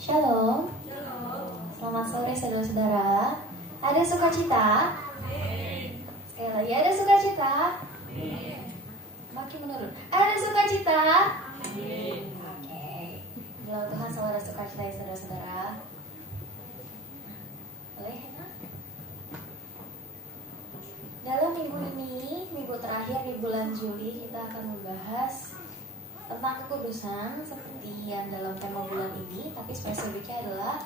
Shalom. Selamat sore saudara-saudara. Ada sukacita? Sekali lagi, ada sukacita? Makin menurun. Ada sukacita? Oke. Bilang Tuhan selalu ada sukacita ya saudara-saudara. Boleh, Hena? Dalam minggu ini, minggu terakhir di bulan Juli, kita akan membahas tentang kekudusan seperti yang dalam tema bulan ini, tapi spesifiknya adalah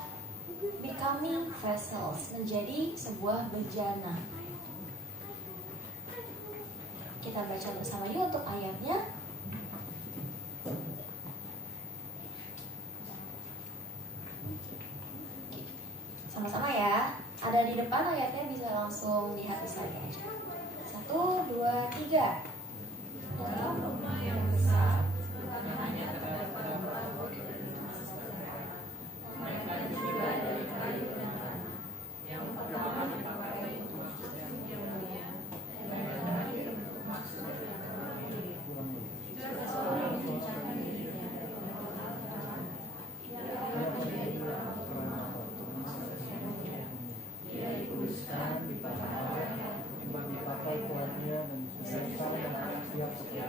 becoming vessels, menjadi sebuah bejana. Kita baca bersama yuk untuk ayatnya. Sama-sama ya. Ada di depan ayatnya, bisa langsung dihapus lagi aja. 1, 2, 3. Dalam rumah yang besar, bukan hanya terdapat batu dan emas terang, melainkan juga dari kayu dan tanah, yang pertama dipakai untuk maksud yang mulia, dan yang terakhir untuk maksud yang terbaik. Jika seseorang menciptakan dirinya dari pemberontakan, ia akan menjadi orang terkenal untuk masa yang mulia. Ia dikuduskan di pada awalnya, dipakai kuatnya dan sesama yang siap setia.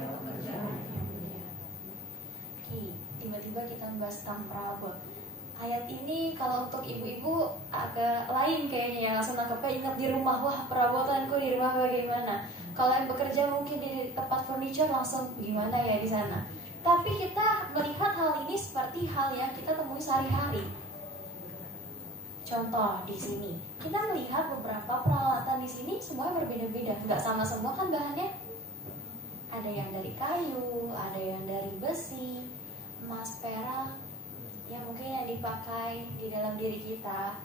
Oke, tiba-tiba kita membahas tentang perabot. Ayat ini kalau untuk ibu-ibu agak lain kayaknya, langsung nangkepnya ingat di rumah. Wah, perabotanku di rumah bagaimana? Kalau yang bekerja mungkin di tempat furniture langsung gimana ya di sana. Tapi kita melihat hal ini seperti hal yang kita temui sehari-hari. Contoh di sini, kita melihat beberapa peralatan di sini semuanya berbeda-beda, nggak sama semua kan bahannya. Ada yang dari kayu, ada yang dari besi, emas, perak, yang mungkin yang dipakai di dalam diri kita.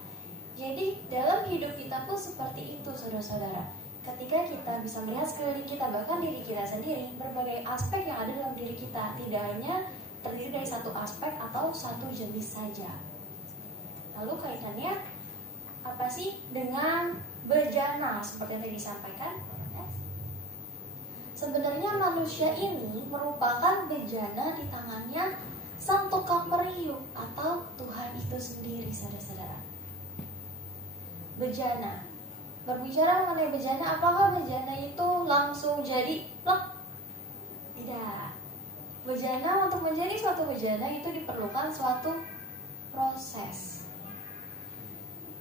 Jadi dalam hidup kita pun seperti itu, saudara-saudara. Ketika kita bisa melihat sekeliling kita, bahkan diri kita sendiri, berbagai aspek yang ada dalam diri kita, tidak hanya terdiri dari satu aspek atau satu jenis saja. Lalu kaitannya apa sih dengan bejana seperti yang tadi disampaikan? Sebenarnya manusia ini merupakan bejana di tangannya sang tukang periuk atau Tuhan itu sendiri, saudara-saudara. Bejana. Berbicara mengenai bejana, apakah bejana itu langsung jadi plek? Tidak. Bejana, untuk menjadi suatu bejana itu diperlukan suatu proses.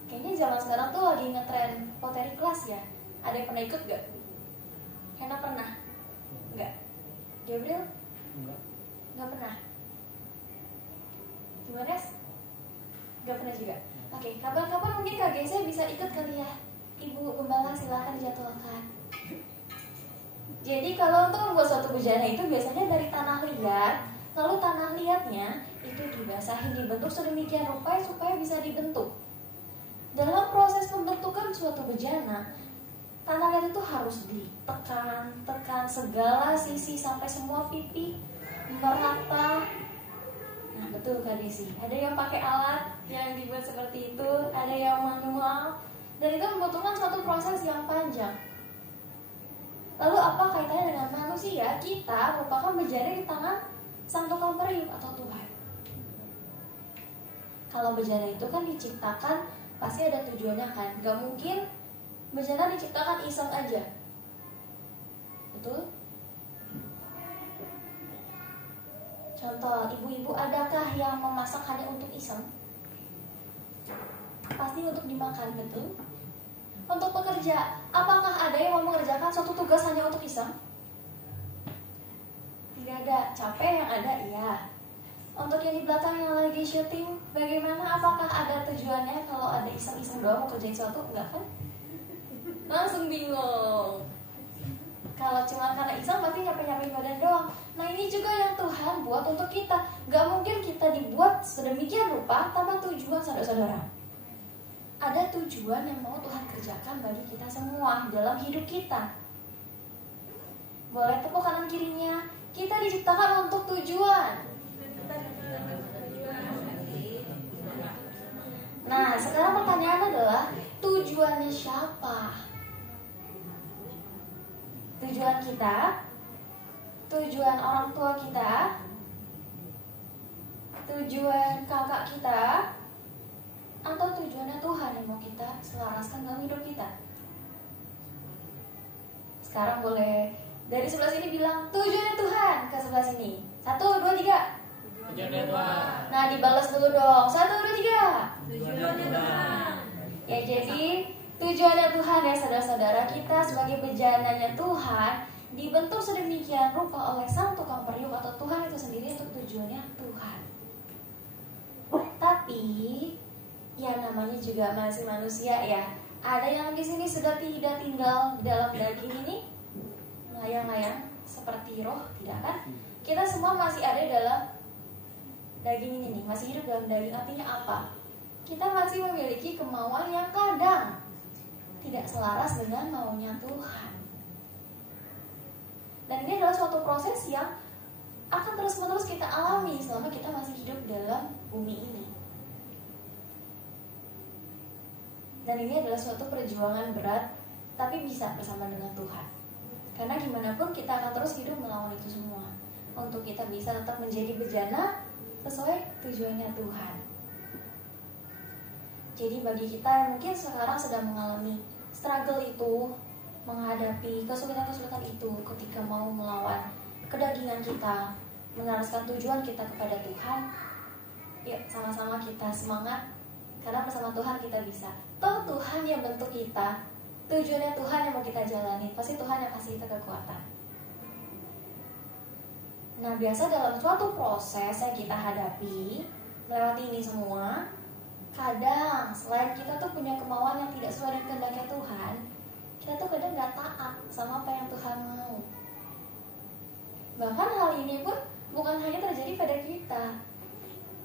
Kayaknya zaman sekarang tuh lagi ngetren pottery class ya. Ada yang pernah ikut gak? Hena pernah? Enggak. Gabriel? Enggak pernah. Gimana? Enggak pernah juga. Oke, kapan-kapan mungkin Kak Gese bisa ikut kali ya. Ibu Gembala silakan dijadwalkan. Jadi kalau untuk membuat suatu bejana itu biasanya dari tanah liat. Lalu tanah liatnya itu dibasahin, dibentuk sedemikian rupa supaya bisa dibentuk. Dalam proses pembentukan suatu bejana, tanah liat itu harus ditekan segala sisi sampai semua pipi merata. Nah betul Kak Desi, ada yang pakai alat yang dibuat seperti itu, ada yang manual, dan itu membutuhkan suatu proses yang panjang. Lalu apa kaitannya dengan manusia? Kita merupakan bejana di tangan sang tukang periuk atau Tuhan. Kalau bejana itu kan diciptakan pasti ada tujuannya kan, gak mungkin bejana diciptakan iseng aja. Betul? Contoh, ibu-ibu adakah yang memasak hanya untuk iseng? Pasti untuk dimakan, betul? Untuk pekerja, apakah ada yang mau mengerjakan suatu tugas hanya untuk iseng? Tidak ada, capek yang ada, iya. Untuk yang di belakang yang lagi syuting, bagaimana? Apakah ada tujuannya kalau ada iseng-iseng doang mau kerjain sesuatu? Enggak kan? Langsung bingung. Kalau cuma karena iseng pasti nyampe-nyampe badan doang. Nah ini juga yang Tuhan buat untuk kita. Gak mungkin kita dibuat sedemikian rupa tanpa tujuan, saudara-saudara. Ada tujuan yang mau Tuhan kerjakan bagi kita semua dalam hidup kita. Boleh tepuk kanan kirinya. Kita diciptakan untuk tujuan. Nah, sekarang pertanyaan adalah tujuannya siapa? Tujuan kita? Tujuan orang tua kita? tujuan kakak kita atau tujuannya Tuhan yang mau kita selaraskan dalam hidup kita? Sekarang boleh dari sebelah sini bilang tujuannya Tuhan ke sebelah sini. 1, 2, 3. Tujuannya Tuhan. Nah, dibalas dulu dong. 1, 2, 3. Tujuannya Tuhan. Ya, jadi tujuannya Tuhan ya saudara-saudara, kita sebagai bejananya Tuhan dibentuk sedemikian rupa oleh Sang Tukang Periuk atau Tuhan itu sendiri untuk tujuannya Tuhan. Tapi ya namanya juga masih manusia ya. Ada yang di sini sudah tidak tinggal dalam daging ini, melayang-layang seperti roh, tidak kan? Kita semua masih ada dalam daging ini nih, masih hidup dalam daging. Artinya apa? Kita masih memiliki kemauan yang kadang tidak selaras dengan maunya Tuhan. Dan ini adalah suatu proses yang akan terus-menerus kita alami selama kita masih hidup dalam bumi ini. Dan ini adalah suatu perjuangan berat, tapi bisa bersama dengan Tuhan. Karena gimana pun kita akan terus hidup melawan itu semua, untuk kita bisa tetap menjadi bejana sesuai tujuannya Tuhan. Jadi bagi kita yang mungkin sekarang sedang mengalami struggle itu, menghadapi kesulitan-kesulitan itu ketika mau melawan kedagingan kita, menaraskan tujuan kita kepada Tuhan, ya sama-sama kita semangat, karena bersama Tuhan kita bisa. Toh Tuhan yang bentuk kita, tujuannya Tuhan yang mau kita jalani, pasti Tuhan yang kasih kita kekuatan. Nah, biasa dalam suatu proses yang kita hadapi, melewati ini semua, kadang selain kita tuh punya kemauan yang tidak sesuai dengan kehendaknya Tuhan, kita tuh kadang gak taat sama apa yang Tuhan mau. Bahkan hal ini pun bukan hanya terjadi pada kita.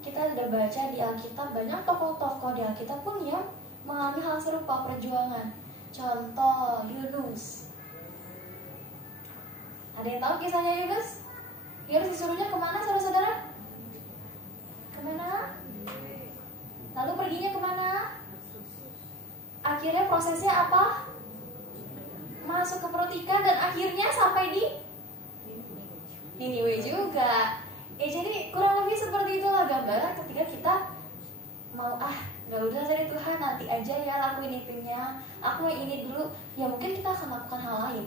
Kita sudah baca di Alkitab, banyak tokoh-tokoh di Alkitab pun yang mengalami hal serupa perjuangan. Contoh Yunus. Ada yang tahu kisahnya Yunus? Yunus disuruhnya kemana saudara-saudara? Kemana? Lalu perginya kemana? Akhirnya prosesnya apa? Masuk ke perut ikan dan akhirnya sampai di Niniwe juga. Jadi kurang lebih seperti itulah gambaran ketika kita mau gak udah dari Tuhan, nanti aja ya lakuin itunya, aku yang ini dulu. Ya mungkin kita akan melakukan hal lain,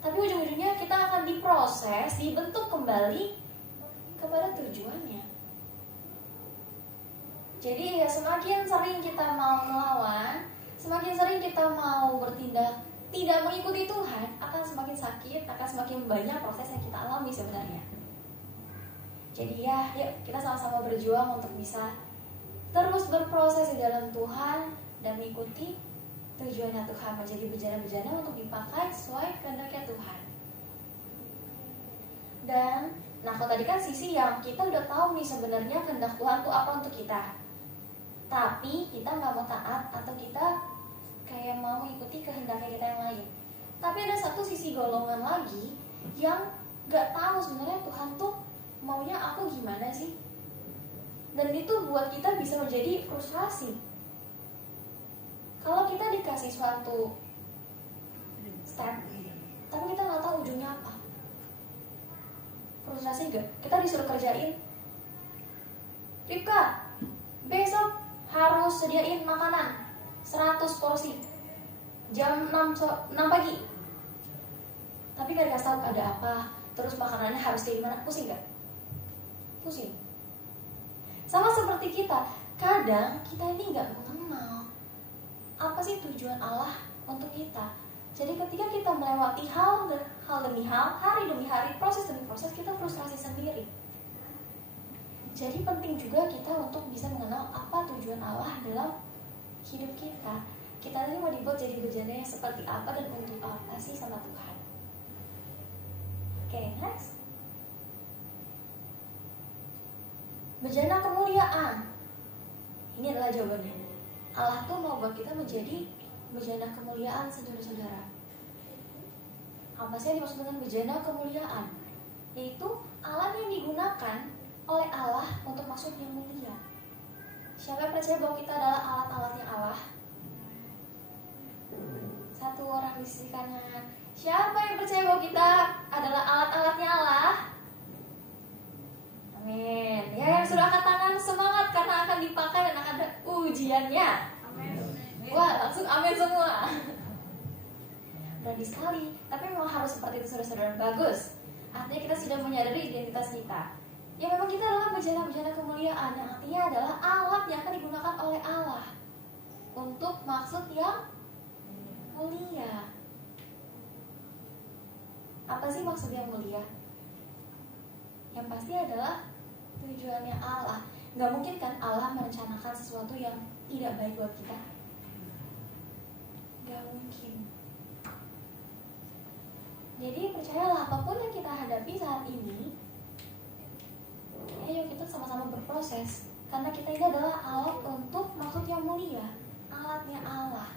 tapi ujung-ujungnya kita akan diproses, dibentuk kembali kepada tujuannya. Jadi ya semakin sering kita mau melawan, semakin sering kita mau bertindak tidak mengikuti Tuhan, akan semakin sakit, akan semakin banyak proses yang kita alami sebenarnya. Jadi ya, yuk kita sama-sama berjuang untuk bisa terus berproses di dalam Tuhan dan mengikuti tujuannya Tuhan, menjadi bejana-bejana untuk dipakai sesuai kehendaknya Tuhan. Dan, nah kalau tadi kan sisi yang kita udah tahu nih sebenarnya kehendak Tuhan itu apa untuk kita, tapi kita nggak mau taat atau kita kayak mau ikuti kehendaknya kita yang lain. Tapi ada satu sisi golongan lagi yang nggak tahu sebenarnya Tuhan tuh maunya aku gimana sih. Dan itu buat kita bisa menjadi frustrasi. Kalau kita dikasih suatu step, tapi kita nggak tahu ujungnya apa, frustrasi gak? Kita disuruh kerjain, Ripka, besok harus sediain makanan 100 porsi jam 6 pagi. Tapi gak dikasih tahu ada apa, terus makanannya harus kayak gimana, pusing gak? Pusing. Sama seperti kita, kadang kita ini gak mengenal apa sih tujuan Allah untuk kita. Jadi ketika kita melewati hal demi hal, hari demi hari, proses demi proses, kita frustrasi sendiri. Jadi penting juga kita untuk bisa mengenal apa tujuan Allah dalam hidup kita. Kita ini mau dibuat jadi bejana yang seperti apa dan untuk apa sih sama Tuhan. Oke, next. Bejana kemuliaan. Ini adalah jawabannya. Allah tuh mau buat kita menjadi bejana kemuliaan, saudara-saudara. Apa sih yang dimaksud dengan bejana kemuliaan? Yaitu alat yang digunakan oleh Allah untuk maksud yang mulia. Siapa yang percaya bahwa kita adalah alat-alatnya Allah? Satu orang di sisi kanan. Siapa yang percaya bahwa kita adalah alat-alatnya Allah? Amin. Ya, yang sudah angkat tangan akan dipakai dan akan ada ujiannya. Wah, langsung amin semua. Berani sekali. Tapi memang harus seperti itu, saudara-saudara. Bagus. Artinya kita sudah menyadari identitas kita. Ya memang kita adalah bejana-bejana kemuliaan, yang artinya adalah alat yang akan digunakan oleh Allah untuk maksud yang mulia. Apa sih maksud yang mulia? Yang pasti adalah tujuannya Allah. Gak mungkin kan Allah merencanakan sesuatu yang tidak baik buat kita? Gak mungkin. Jadi percayalah, apapun yang kita hadapi saat ini, ayo kita sama-sama berproses. Karena kita ini adalah alat untuk maksud yang mulia. Alatnya Allah.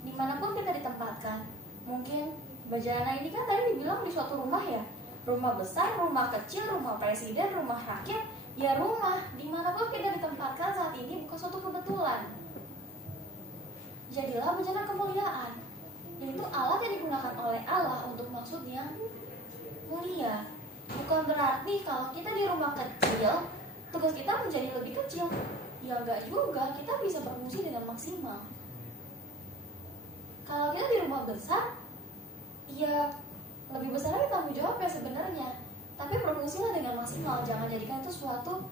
Dimanapun kita ditempatkan. Mungkin bejana ini kan tadi dibilang di suatu rumah ya. Rumah besar, rumah kecil, rumah presiden, rumah rakyat. Ya rumah, dimanapun kita ditempatkan saat ini bukan suatu kebetulan. Jadilah bejana kemuliaan, yaitu alat yang digunakan oleh Allah untuk maksud yang mulia. Bukan berarti kalau kita di rumah kecil, tugas kita menjadi lebih kecil. Ya enggak juga, kita bisa berfungsi dengan maksimal. Kalau kita di rumah besar, ya lebih besar lagi tanggung jawabnya sebenarnya. Tapi berfungsilah dengan maksimal. Jangan jadikan itu suatu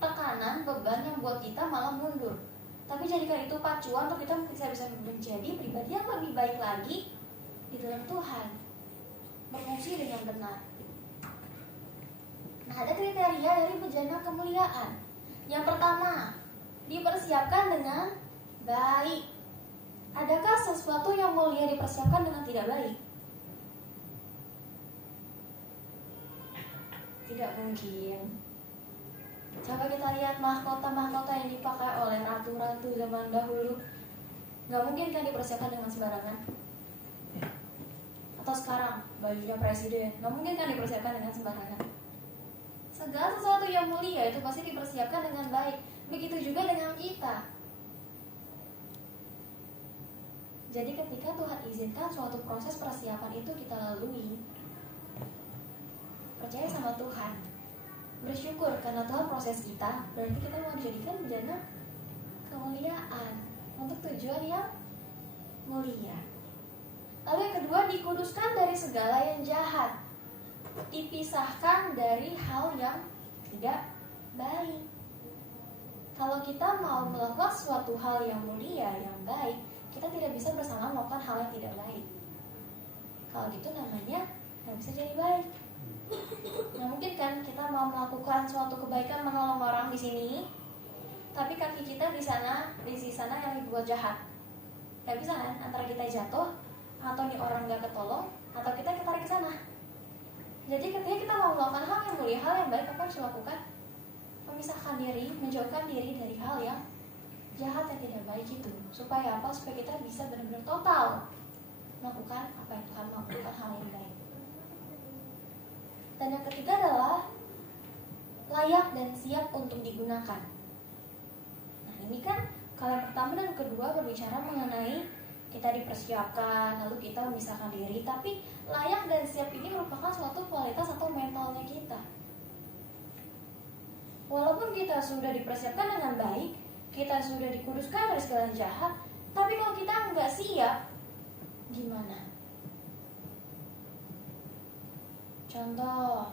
tekanan, beban yang buat kita malah mundur. Tapi jadikan itu pacuan untuk kita bisa menjadi pribadi yang lebih baik lagi di dalam Tuhan. Berfungsi dengan benar. Nah, ada kriteria dari bejana kemuliaan. Yang pertama, dipersiapkan dengan baik. Adakah sesuatu yang mulia dipersiapkan dengan tidak baik? Tidak mungkin. Coba kita lihat mahkota-mahkota yang dipakai oleh ratu-ratu zaman dahulu. Gak mungkin kan dipersiapkan dengan sembarangan. Atau sekarang, bajunya presiden, gak mungkin kan dipersiapkan dengan sembarangan. Segala sesuatu yang mulia itu pasti dipersiapkan dengan baik. Begitu juga dengan kita. Jadi ketika Tuhan izinkan suatu proses persiapan itu kita lalui, percaya sama Tuhan, bersyukur karena Tuhan proses kita. Berarti kita mau dijadikan bejana kemuliaan untuk tujuan yang mulia. Lalu yang kedua, dikuduskan dari segala yang jahat, dipisahkan dari hal yang tidak baik. Kalau kita mau melakukan suatu hal yang mulia, yang baik, kita tidak bisa bersama melakukan hal yang tidak baik. Kalau gitu namanya nggak bisa jadi baik. Nah, mungkin kan kita mau melakukan suatu kebaikan, menolong orang di sini, tapi kaki kita di sana yang dibuat jahat. Gak bisa kan? Antara kita jatuh, atau nih orang gak ketolong, atau kita ketarik ke sana. Jadi ketika kita mau melakukan hal yang mulia, hal yang baik, apa yang harus dilakukan? Memisahkan diri, menjauhkan diri dari hal yang jahat yang tidak baik itu. Supaya apa? Supaya kita bisa benar-benar total melakukan apa yang Tuhan mau, melakukan hal yang baik. Dan yang ketiga adalah layak dan siap untuk digunakan. Nah, ini kan kalau yang pertama dan kedua berbicara mengenai kita dipersiapkan, lalu kita memisahkan diri. Tapi layak dan siap ini merupakan suatu kualitas atau mentalnya kita. Walaupun kita sudah dipersiapkan dengan baik, kita sudah dikuduskan dari segala jahat, tapi kalau kita nggak siap, gimana? Contoh,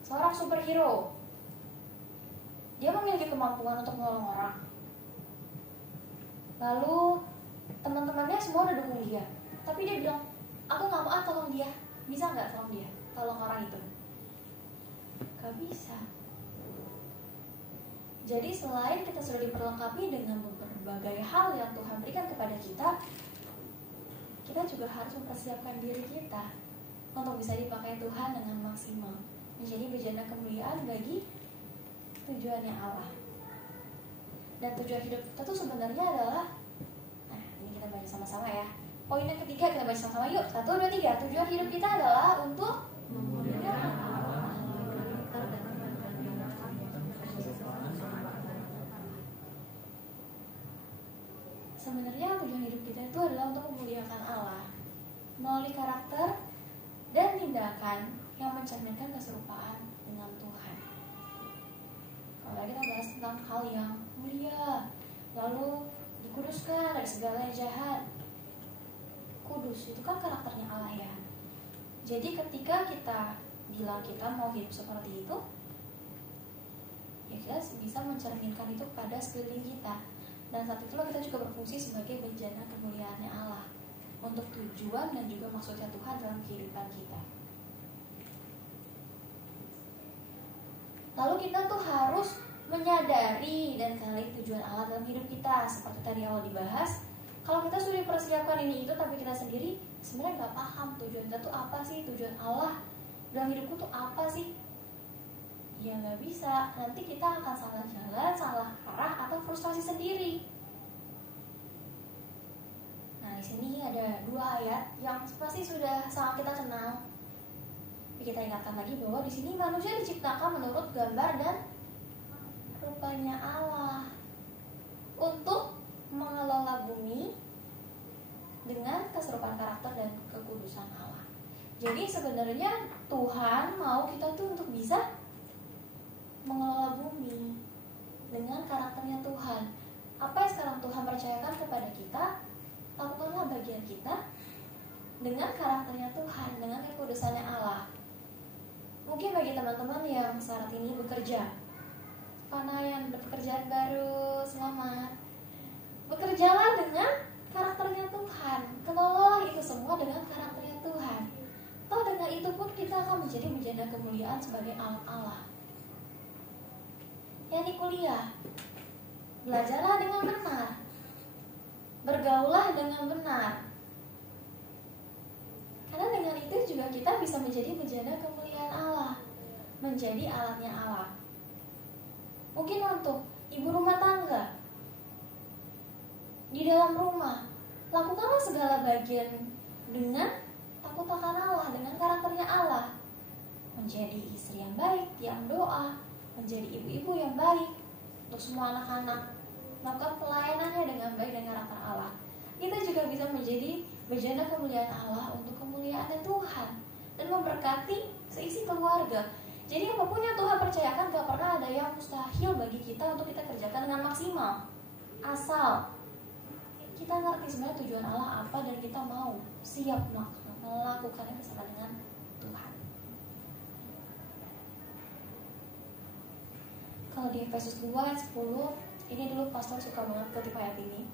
seorang superhero, dia memiliki kemampuan untuk menolong orang. Lalu teman-temannya semua udah dukung dia, tapi dia bilang, aku nggak mau tolong dia. Bisa nggak tolong dia, tolong orang itu? Gak bisa. Jadi selain kita sudah diperlengkapi dengan berbagai hal yang Tuhan berikan kepada kita, kita juga harus mempersiapkan diri kita untuk bisa dipakai Tuhan dengan maksimal, menjadi bejana kemuliaan bagi tujuannya Allah. Dan tujuan hidup kita tuh sebenarnya adalah, nah ini kita baca sama-sama ya. Poin yang ketiga kita baca sama-sama yuk. 1, 2, 3. Tujuan hidup kita adalah untuk memuliakan Allah. Sebenarnya tujuan hidup kita itu adalah untuk memuliakan Allah melalui karakter dan tindakan yang mencerminkan keserupaan dengan Tuhan. Kalau kita tentang hal yang mulia, lalu dikuduskan dari segala yang jahat. Kudus itu kan karakternya Allah ya. Jadi ketika kita bilang kita mau hidup seperti itu, ya kita bisa mencerminkan itu pada sekeliling kita. Dan saat itulah kita juga berfungsi sebagai bejana kemuliaannya Allah untuk tujuan dan juga maksudnya Tuhan dalam kehidupan kita. Lalu kita tuh harus menyadari dan kenali tujuan Allah dalam hidup kita. Seperti tadi awal dibahas, kalau kita sudah persiapkan ini itu tapi kita sendiri sebenarnya nggak paham tujuan kita tuh apa sih, tujuan Allah dalam hidupku tuh apa sih, ya nggak bisa. Nanti kita akan salah jalan, salah arah, atau frustasi sendiri. Nah, di sini ada 2 ayat yang pasti sudah sangat kita kenal. Kita ingatkan lagi bahwa di sini manusia diciptakan menurut gambar dan rupanya Allah untuk mengelola bumi dengan keserupaan karakter dan kekudusan Allah. Jadi sebenarnya Tuhan mau kita tuh untuk bisa mengelola bumi dengan karakternya Tuhan. Apa yang sekarang Tuhan percayakan kepada kita, lakukanlah bagian kita dengan karakternya Tuhan, dengan kekudusannya Allah. Mungkin bagi teman-teman yang saat ini bekerja, karena yang berpekerjaan baru, selamat. Bekerjalah dengan karakternya Tuhan, kelolalah itu semua dengan karakternya Tuhan. Toh dengan itu pun kita akan menjadi bejana kemuliaan sebagai anak Allah. Yang di kuliah, belajarlah dengan benar, bergaulah dengan benar. Karena dengan itu juga kita bisa menjadi bejana kemuliaan Allah, menjadi alatnya Allah. Mungkin untuk ibu rumah tangga, di dalam rumah, lakukanlah segala bagian dengan takut akan Allah, dengan karakternya Allah. Menjadi istri yang baik, yang doa, menjadi ibu-ibu yang baik untuk semua anak-anak, melakukan pelayanannya dengan baik dan karakter Allah. Kita juga bisa menjadi bejana kemuliaan Allah untuk kemuliaan Tuhan dan memberkati seisi keluarga. Jadi apapun yang Tuhan percayakan gak pernah ada yang mustahil bagi kita untuk kita kerjakan dengan maksimal, asal kita ngerti sebenarnya tujuan Allah apa dan kita mau siap melakukannya bersama dengan Tuhan. Kalau di Efesus 2 ayat 10, ini dulu pastor suka banget kutip ayat ini.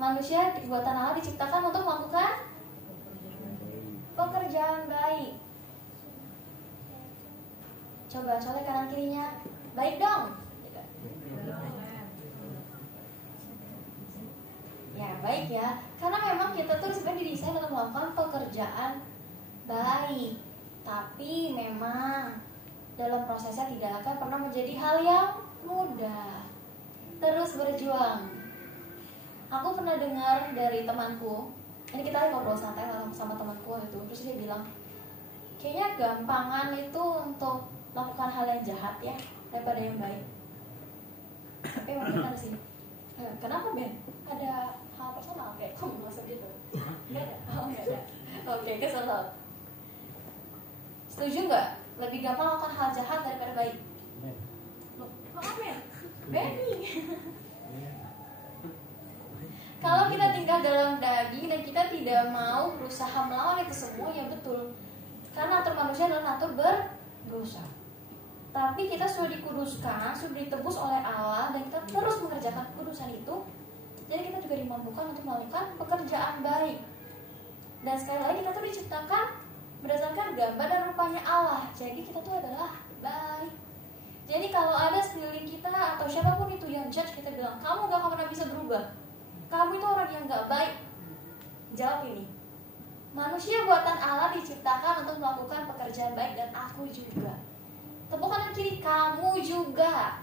Manusia buatan Allah diciptakan untuk melakukan pekerjaan baik. Coba colek kanan kirinya, baik dong. Ya baik ya, karena memang kita tuh sebenarnya didesain untuk melakukan pekerjaan baik. Tapi memang dalam prosesnya tidak akan pernah menjadi hal yang mudah. Terus berjuang. Aku pernah dengar dari temanku, ini kita lagi ngobrol santai sama temanku itu, terus dia bilang, kayaknya gampangan itu untuk melakukan hal yang jahat ya daripada yang baik. Tapi maksudnya sih, kenapa Ben? Ada hal personal kayak kamu maksud gitu? Nggak ada? Oh nggak ada. Oke, kesel. Setuju nggak? Lebih gampang melakukan hal jahat daripada baik? Loh, kok Ben? Benny. Kalau kita tinggal dalam daging dan kita tidak mau berusaha melawan itu semua, ya betul. Karena natur manusia adalah natur berdosa. Tapi kita sudah dikuduskan, sudah ditebus oleh Allah, dan kita terus mengerjakan kekudusan itu. Jadi kita juga dimampukan untuk melakukan pekerjaan baik. Dan sekali lagi kita tuh diciptakan berdasarkan gambar dan rupanya Allah. Jadi kita tuh adalah baik. Jadi kalau ada sekeliling kita atau siapapun itu yang judge, kita bilang, kamu gak akan pernah bisa berubah, kamu itu orang yang gak baik. Jawab ini, manusia buatan Allah diciptakan untuk melakukan pekerjaan baik, dan aku juga. Tepuk kanan kiri, kamu juga.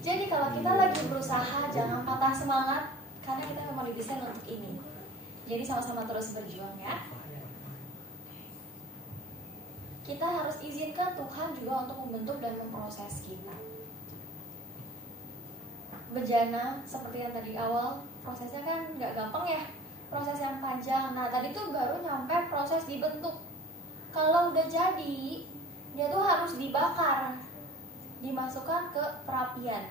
Jadi kalau kita lagi berusaha, jangan patah semangat, karena kita memang didesain untuk ini. Jadi sama-sama terus berjuang ya. Kita harus izinkan Tuhan juga untuk membentuk dan memproses kita. Bejana seperti yang tadi awal, prosesnya kan nggak gampang ya, proses yang panjang. Nah tadi tuh baru nyampe proses dibentuk. Kalau udah jadi, dia tuh harus dibakar. dimasukkan ke perapian.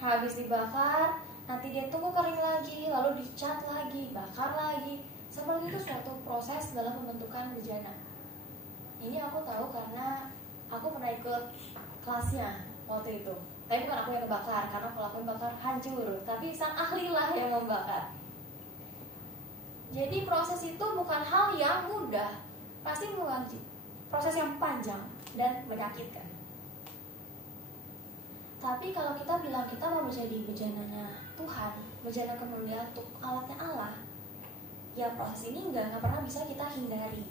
Habis dibakar, nanti dia tunggu kering lagi, lalu dicat lagi, bakar lagi. Seperti itu suatu proses dalam pembentukan bejana. Ini aku tahu karena aku pernah ikut kelasnya waktu itu. Tapi bukan aku yang ngebakar, karena kalau aku yang bakar hancur. Tapi sang ahli lah yang membakar. Jadi proses itu bukan hal yang mudah, pasti mewajib proses yang panjang dan menyakitkan. Tapi kalau kita bilang kita mau menjadi bejananya Tuhan, bejana kemuliaan untuk alatnya Allah, ya proses ini nggak pernah bisa kita hindari.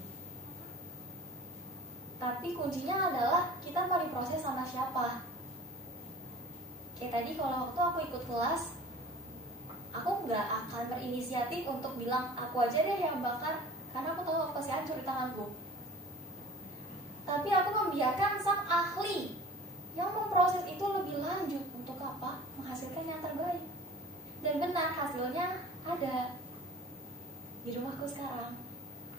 Tapi kuncinya adalah kita mau diproses sama siapa. Kayak tadi kalau waktu aku ikut kelas, aku nggak akan berinisiatif untuk bilang aku aja deh yang bakar, karena aku tahu aku pasti hancur di tanganku. Tapi aku membiarkan sang ahli yang memproses itu lebih lanjut untuk apa? Menghasilkan yang terbaik. Dan benar hasilnya ada di rumahku sekarang.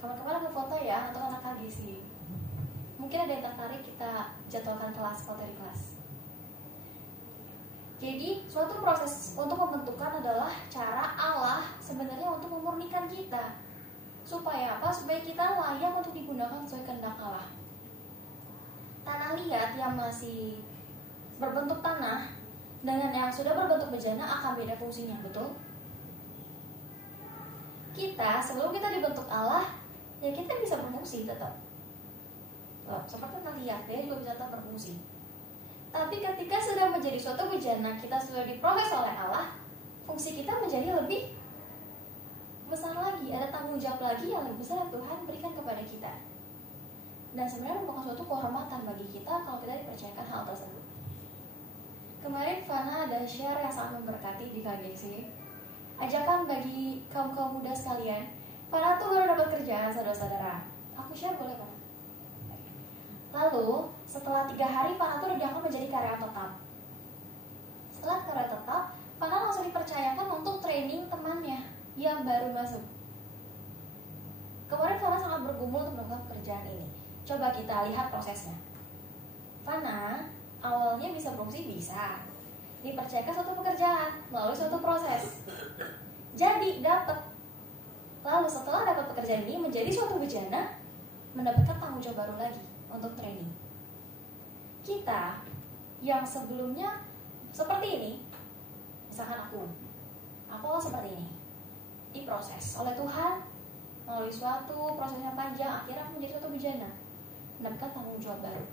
Kapan-kapan aku foto ya untuk anak KGC. Mungkin ada yang tertarik, kita jadwalkan kelas foto di kelas. Jadi suatu proses untuk pembentukan adalah cara Allah sebenarnya untuk memurnikan kita. Supaya apa? Supaya kita layak untuk digunakan sesuai kehendak Allah. Tanah liat yang masih berbentuk tanah dengan yang sudah berbentuk bejana akan beda fungsinya, betul? Kita sebelum kita dibentuk Allah, ya kita bisa berfungsi tetap. Seperti tanah liat, dia juga bisa tetap berfungsi. Tapi ketika sudah menjadi suatu bejana, kita sudah diproses oleh Allah, fungsi kita menjadi lebih besar lagi, ada tanggung jawab lagi yang lebih besar yang Tuhan berikan kepada kita. Dan sebenarnya merupakan suatu kehormatan bagi kita kalau kita dipercayakan hal tersebut. Kemarin Fana ada share yang sangat memberkati di KGC. Ajakan bagi kaum-kaum muda sekalian. Fana tuh baru dapat kerjaan, saudara-saudara. Aku share boleh Fana? Lalu setelah 3 hari Fana tuh diangkat menjadi karyawan tetap. Setelah karyawan tetap, Fana langsung dipercayakan untuk training temannya yang baru masuk. Kemarin Fana sangat bergumul untuk melakukan pekerjaan ini. Coba kita lihat prosesnya. Fana awalnya bisa berfungsi, bisa dipercayakan suatu pekerjaan melalui suatu proses, jadi dapat. Lalu setelah dapat pekerjaan ini menjadi suatu bejana, mendapatkan tanggung jawab baru lagi untuk training. Kita yang sebelumnya seperti ini, misalkan aku seperti ini, diproses oleh Tuhan melalui suatu proses yang panjang, akhirnya aku menjadi suatu bejana, mendapatkan tanggung jawab baru.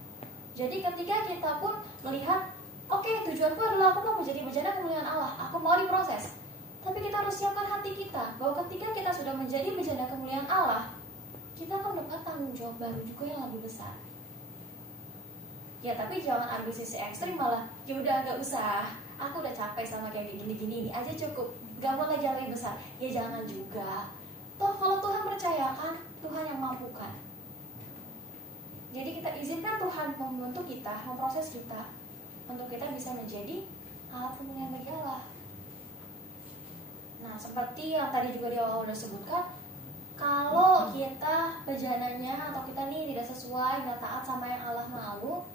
Jadi ketika kita pun melihat, oke, tujuanku adalah aku mau menjadi bejana kemuliaan Allah, aku mau diproses. Tapi kita harus siapkan hati kita bahwa ketika kita sudah menjadi bejana kemuliaan Allah, kita akan mendapat tanggung jawab baru juga yang lebih besar. Ya tapi jangan ambil sisi ekstrim malah, ya udah gak usah, aku udah capek sama kayak gini-gini, ini aja cukup, gak mau lagi yang lebih besar. Ya jangan juga. Toh kalau Tuhan percayakan, Tuhan yang mampukan. Jadi kita izinkan Tuhan membentuk kita, memproses kita, untuk kita bisa menjadi alat kemuliaan bagi Allah. Nah, seperti yang tadi juga di awal udah sebutkan, kalau kita bejananya atau kita nih tidak sesuai, nggak taat sama yang Allah mau,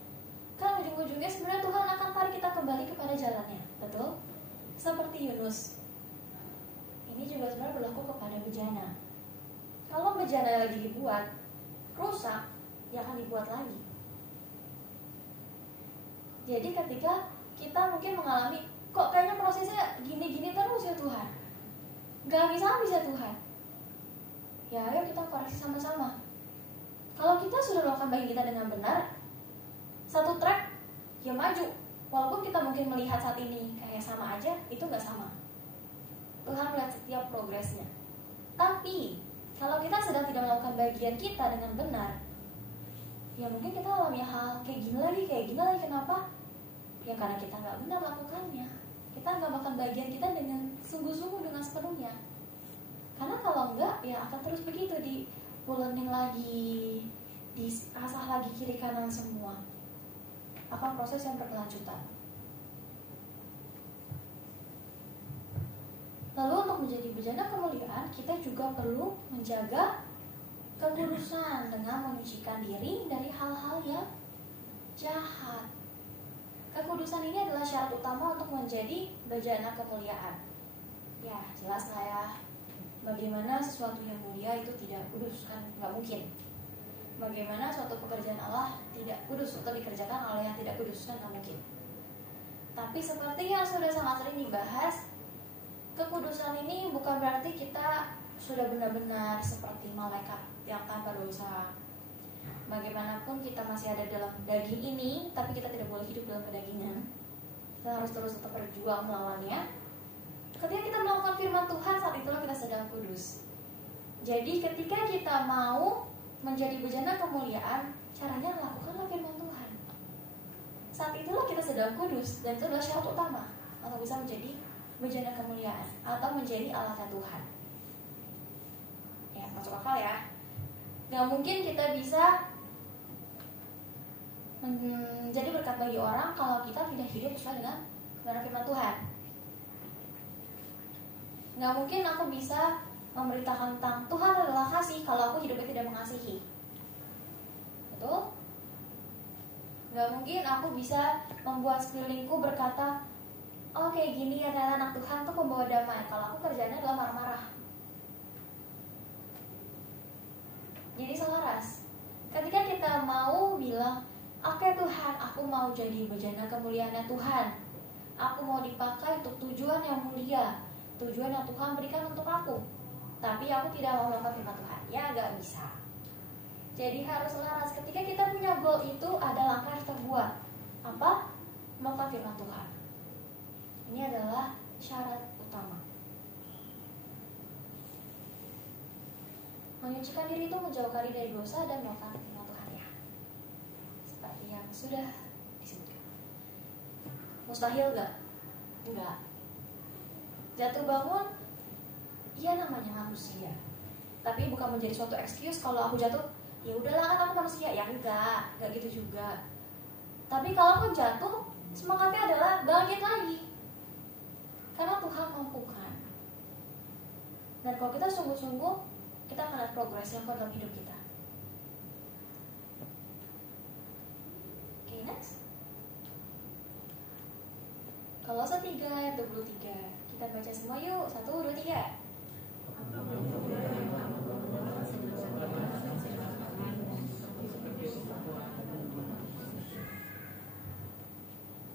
kan ujung-ujungnya sebenarnya Tuhan akan tarik kita kembali kepada jalannya, betul? Seperti Yunus. Ini juga sebenarnya berlaku kepada bejana. Kalau bejana lagi dibuat rusak, ya akan dibuat lagi. Jadi ketika kita mungkin mengalami, kok kayaknya prosesnya gini-gini terus ya Tuhan, gak bisa Tuhan, ya ayo kita koreksi sama-sama. Kalau kita sudah melakukan bagian kita dengan benar, satu track, ya maju. Walaupun kita mungkin melihat saat ini kayak sama aja, itu gak sama. Tuhan melihat setiap progresnya. Tapi kalau kita sedang tidak melakukan bagian kita dengan benar, ya mungkin kita alami hal kayak gini lagi, kenapa? Ya karena kita nggak benar melakukannya. Kita nggak makan bagian kita dengan sungguh-sungguh, dengan sepenuhnya. Karena kalau enggak, ya akan terus begitu, diulenin lagi, diasah lagi kiri kanan semua. Akan proses yang berkelanjutan. Lalu untuk menjadi bejana kemuliaan, kita juga perlu menjaga kekudusan dengan menyucikan diri dari hal-hal yang jahat. kekudusan ini adalah syarat utama untuk menjadi bejana kemuliaan. Ya, jelas lah ya. Bagaimana sesuatu yang mulia itu tidak kudus, kan nggak mungkin. Bagaimana suatu pekerjaan Allah tidak kudus atau dikerjakan oleh yang tidak kudus, kan nggak mungkin. Tapi seperti yang sudah sangat sering dibahas, kekudusan ini bukan berarti kita sudah benar-benar seperti malaikat yang tanpa dosa. Bagaimanapun kita masih ada dalam daging ini, tapi kita tidak boleh hidup dalam kedagingan. Kita harus terus tetap berjuang melawannya. Ketika kita melakukan firman Tuhan, saat itulah kita sedang kudus. Jadi ketika kita mau menjadi bejana kemuliaan, caranya lakukanlah firman Tuhan. Saat itulah kita sedang kudus, dan itu adalah syarat utama untuk bisa menjadi bejana kemuliaan atau menjadi alatnya Tuhan. Ya, masuk akal ya. Gak mungkin kita bisa menjadi berkat bagi orang kalau kita tidak hidup sesuai dengan kebenaran firman Tuhan. Gak mungkin aku bisa memberitakan tentang Tuhan adalah kasih kalau aku hidupnya tidak mengasihi. Betul? Gak mungkin aku bisa membuat sekelilingku berkata, oh kayak gini adalah anak Tuhan tuh pembawa damai, kalau aku kerjanya adalah marah-marah. Jadi selaras. Ketika kita mau bilang, oke Tuhan, aku mau jadi bejana kemuliaannya Tuhan, aku mau dipakai untuk tujuan yang mulia, tujuan yang Tuhan berikan untuk aku, tapi aku tidak mau melakukan firman Tuhan, ya gak bisa. Jadi harus selaras. Ketika kita punya goal itu, ada langkah yang kita buat. Apa? Melakukan firman Tuhan. Ini adalah syarat utama. Menyucikan diri itu menjauhkan diri dari dosa dan melakukan firman Tuhan, ya. Seperti yang sudah disebutkan. Mustahil gak? Enggak. Jatuh bangun, ya namanya manusia. Tapi bukan menjadi suatu excuse kalau aku jatuh, ya udahlah kan aku manusia. Ya enggak gitu juga. Tapi kalau aku jatuh, semangatnya adalah bangkit lagi. Karena Tuhan mampukan. Dan kalau kita sungguh-sungguh, kita akan lihat progres yang dalam hidup kita. Oke, next. Kolose 3 ayat 23. Kita baca semua yuk. 1, 2, 3.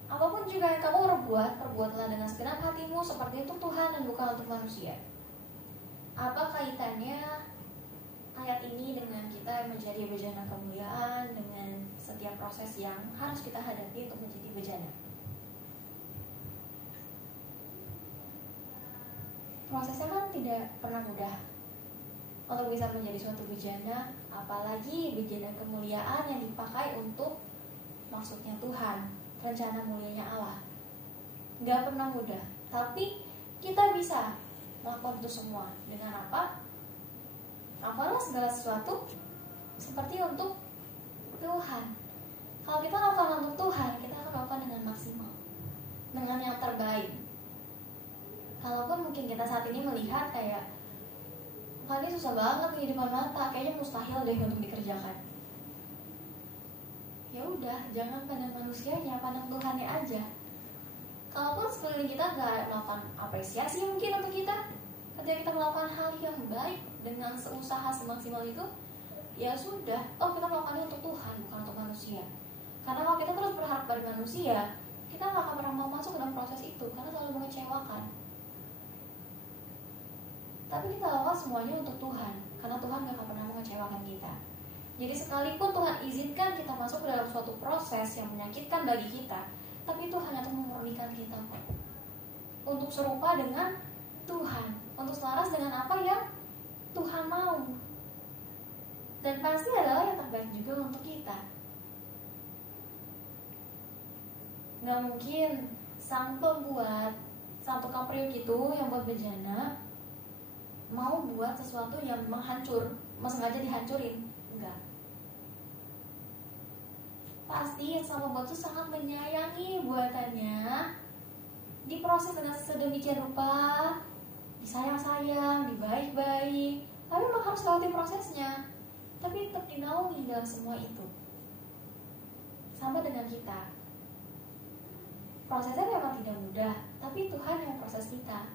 Apapun juga yang kamu perbuat, perbuatlah dengan segenap hatimu seperti untuk Tuhan dan bukan untuk manusia. Apa kaitannya ayat ini dengan kita menjadi bejana kemuliaan, dengan setiap proses yang harus kita hadapi untuk menjadi bejana? Prosesnya kan tidak pernah mudah untuk bisa menjadi suatu bejana, apalagi bejana kemuliaan yang dipakai untuk maksudnya Tuhan, rencana mulianya Allah. Gak pernah mudah, tapi kita bisa melakukan itu semua dengan apa? Apalah segala sesuatu seperti untuk Tuhan. Kalau kita lakukan untuk Tuhan, kita akan lakukan dengan maksimal, dengan yang terbaik. Kalaupun mungkin kita saat ini melihat kayak, wah ini susah banget nih di depan mata, kayaknya mustahil deh untuk dikerjakan. Ya udah, jangan pandang manusianya, pandang Tuhannya aja. Kalaupun sekeliling kita gak melakukan apresiasi mungkin untuk kita, ketika kita melakukan hal yang baik dengan seusaha semaksimal itu, ya sudah, oh kita melakukannya untuk Tuhan, bukan untuk manusia. Karena kalau kita terus berharap pada manusia, kita gak akan pernah mau masuk dalam proses itu, karena selalu mengecewakan. Tapi kita lakukan semuanya untuk Tuhan, karena Tuhan gak akan pernah mengecewakan kita. Jadi sekalipun Tuhan izinkan kita masuk ke dalam suatu proses yang menyakitkan bagi kita, tapi itu hanya untuk memurnikan kita kok, untuk serupa dengan Tuhan, untuk selaras dengan apa yang Tuhan mau. Dan pasti adalah yang terbaik juga untuk kita. Gak mungkin sang pembuat, sang tukang periuk itu yang buat bejana mau buat sesuatu yang memang hancur, mau sengaja dihancurin. Enggak. Pasti yang sang pembuat itu sangat menyayangi buatannya, diproses dengan sedemikian rupa, disayang-sayang, dibaik-baik. Tapi memang harus lewati prosesnya, tapi tetap dinaungi dalam semua itu. Sama dengan kita. prosesnya memang tidak mudah, tapi Tuhan yang proses kita.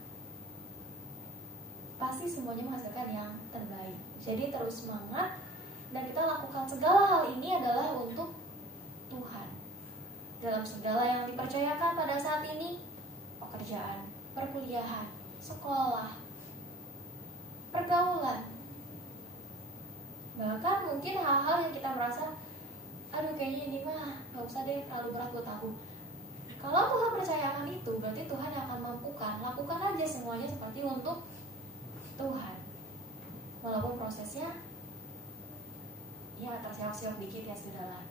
Pasti semuanya menghasilkan yang terbaik. Jadi terus semangat, dan kita lakukan segala hal ini adalah untuk Tuhan. Dalam segala yang dipercayakan pada saat ini, pekerjaan, perkuliahan, sekolah, pergaulan, bahkan mungkin hal-hal yang kita merasa, aduh kayaknya ini mah gak usah deh, terlalu berat buat aku. Kalau Tuhan percayakan itu, berarti Tuhan yang akan mampukan. Lakukan aja semuanya seperti untuk Tuhan, walaupun prosesnya ya terseok-seok dikit ya sudahlah.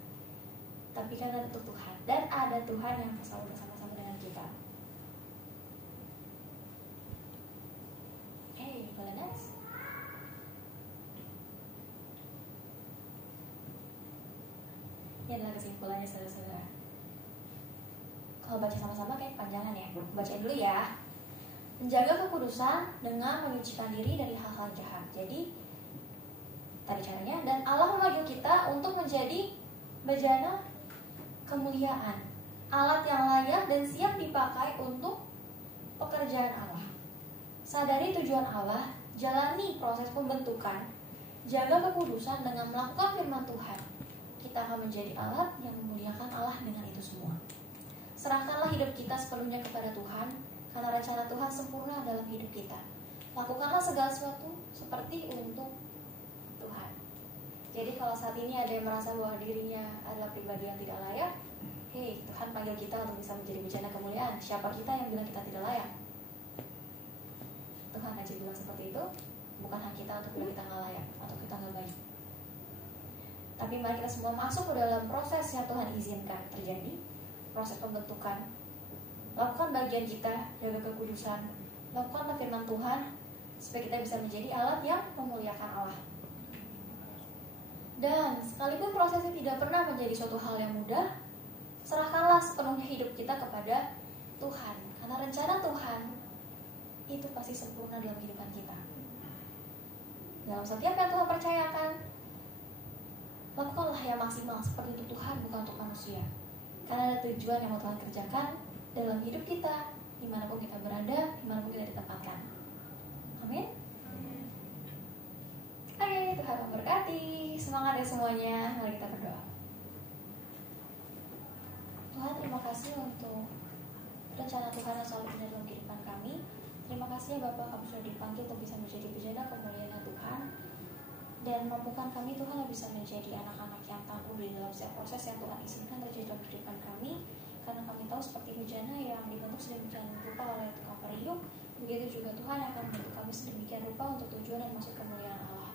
Tapi kan ada untuk Tuhan, dan ada Tuhan yang selalu bersama-sama dengan kita. Hey, boleh next? Ini adalah kesimpulannya saudara-saudara. Kalau baca sama-sama kayak panjangan ya. Bacain dulu ya. Menjaga kekudusan dengan menyucikan diri dari hal-hal jahat. Jadi tadi caranya, dan Allah memanggil kita untuk menjadi bejana kemuliaan, alat yang layak dan siap dipakai untuk pekerjaan Allah. Sadari tujuan Allah, jalani proses pembentukan, jaga kekudusan dengan melakukan firman Tuhan. Kita akan menjadi alat yang memuliakan Allah dengan itu semua. Serahkanlah hidup kita sepenuhnya kepada Tuhan, karena rencana Tuhan sempurna dalam hidup kita. Lakukanlah segala sesuatu seperti untuk Tuhan. Jadi kalau saat ini ada yang merasa bahwa dirinya adalah pribadi yang tidak layak, hey, Tuhan panggil kita untuk bisa menjadi bejana kemuliaan. Siapa kita yang bilang kita tidak layak? Tuhan aja bilang seperti itu. Bukan hak kita untuk bilang kita nggak layak atau kita nggak baik. Tapi mari kita semua masuk ke dalam proses yang Tuhan izinkan terjadi, proses pembentukan. Lakukan bagian kita, jaga kekudusan. Lakukanlah firman Tuhan supaya kita bisa menjadi alat yang memuliakan Allah. Dan sekalipun prosesnya tidak pernah menjadi suatu hal yang mudah, serahkanlah sepenuhnya hidup kita kepada Tuhan, karena rencana Tuhan itu pasti sempurna dalam kehidupan kita. Dalam setiap yang Tuhan percayakan, lakukanlah yang maksimal seperti untuk Tuhan, bukan untuk manusia. Karena ada tujuan yang mau Tuhan kerjakan dalam hidup kita, dimanapun kita berada, dimanapun kita ditempatkan. Amin. Oke, Tuhan memberkati. Semangat ya semuanya. Mari kita berdoa. Tuhan, terima kasih untuk rencana Tuhan yang selalu benar dalam kehidupan kami. Terima kasih ya Bapak, kami sudah dipanggil untuk bisa menjadi bejana kemuliaan Tuhan. Dan mampukan kami Tuhan yang bisa menjadi anak-anak yang tangguh di dalam setiap proses yang Tuhan izinkan terjadi dalam kehidupan kami. Karena kami tahu seperti bejana yang dibentuk sedemikian rupa oleh tukang periuk, begitu juga Tuhan akan membentuk kami sedemikian rupa untuk tujuan dan maksud kemuliaan Allah.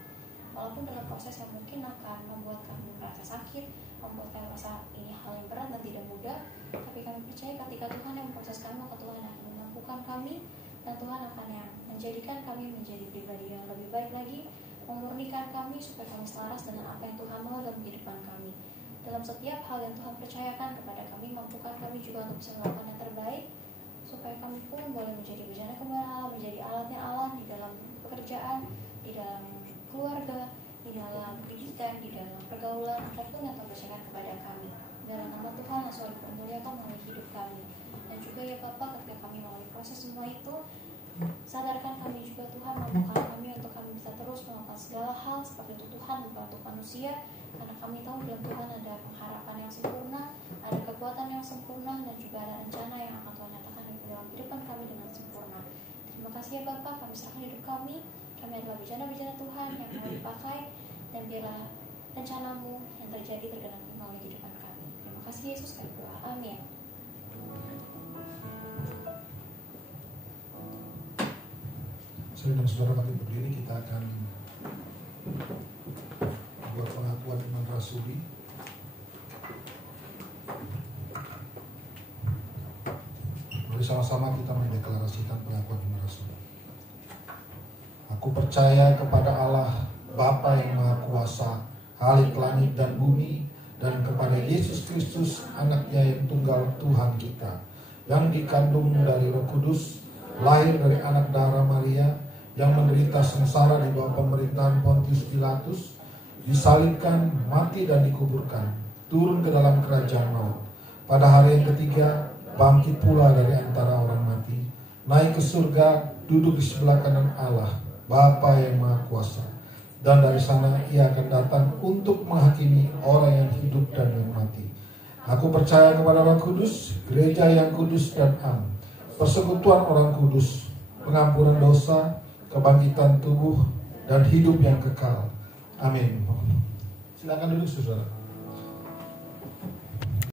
Walaupun dalam proses yang mungkin akan membuat kami merasa sakit, membuat kami merasa ini hal yang berat dan tidak mudah, tapi kami percaya ketika Tuhan yang memproses kami, maka Tuhan akan memampukan kami, dan Tuhan akan yang menjadikan kami menjadi pribadi yang lebih baik lagi, memurnikan kami supaya kami selaras dengan apa yang Tuhan mau dalam kehidupan kami. Dalam setiap hal yang Tuhan percayakan kepada kami, mampukan kami juga untuk bisa melakukan yang terbaik, supaya kami pun boleh menjadi bejana kemuliaan Allah, menjadi alatnya Allah di dalam pekerjaan, di dalam keluarga, di dalam pendidikan, di dalam pergaulan, apapun yang Tuhan percayakan kepada kami. Dalam nama Tuhan yang selalu dipermuliakan melalui hidup kami. Dan juga ya Bapak, ketika kami melalui proses semua itu, sadarkan kami juga Tuhan, mampukan kami untuk kami bisa terus melakukan segala hal seperti untuk Tuhan, bukan untuk manusia. Karena kami tahu dalam Tuhan ada pengharapan yang sempurna, ada kekuatan yang sempurna, dan juga ada rencana yang akan Tuhan nyatakan dalam kehidupan kami dengan sempurna. Terima kasih ya Bapak, kami serahkan hidup kami adalah bejana-bejana Tuhan yang mau dipakai, dan biarlah rencana-Mu yang terjadi tergenapi melalui kehidupan kami. Terima kasih Yesus, kami berdoa. Amin. Saya dan saudara kami berdiri, kita akan buat pengakuan iman rasuli. Mari sama-sama kita mendeklarasikan pengakuan iman rasuli. Aku percaya kepada Allah, Bapa yang Maha Kuasa, Khalik langit dan bumi, dan kepada Yesus Kristus, anaknya yang tunggal Tuhan kita, yang dikandung dari Roh Kudus, lahir dari anak darah Maria, yang menderita sengsara di bawah pemerintahan Pontius Pilatus, disalibkan, mati dan dikuburkan, turun ke dalam kerajaan maut. Pada hari yang ketiga, bangkit pula dari antara orang mati, naik ke surga, duduk di sebelah kanan Allah, Bapa yang Maha Kuasa. Dan dari sana ia akan datang untuk menghakimi orang yang hidup dan yang mati. Aku percaya kepada Roh Kudus, gereja yang kudus dan am, persekutuan orang kudus, pengampunan dosa, kebangkitan tubuh, dan hidup yang kekal. Amin. Silakan duduk, saudara.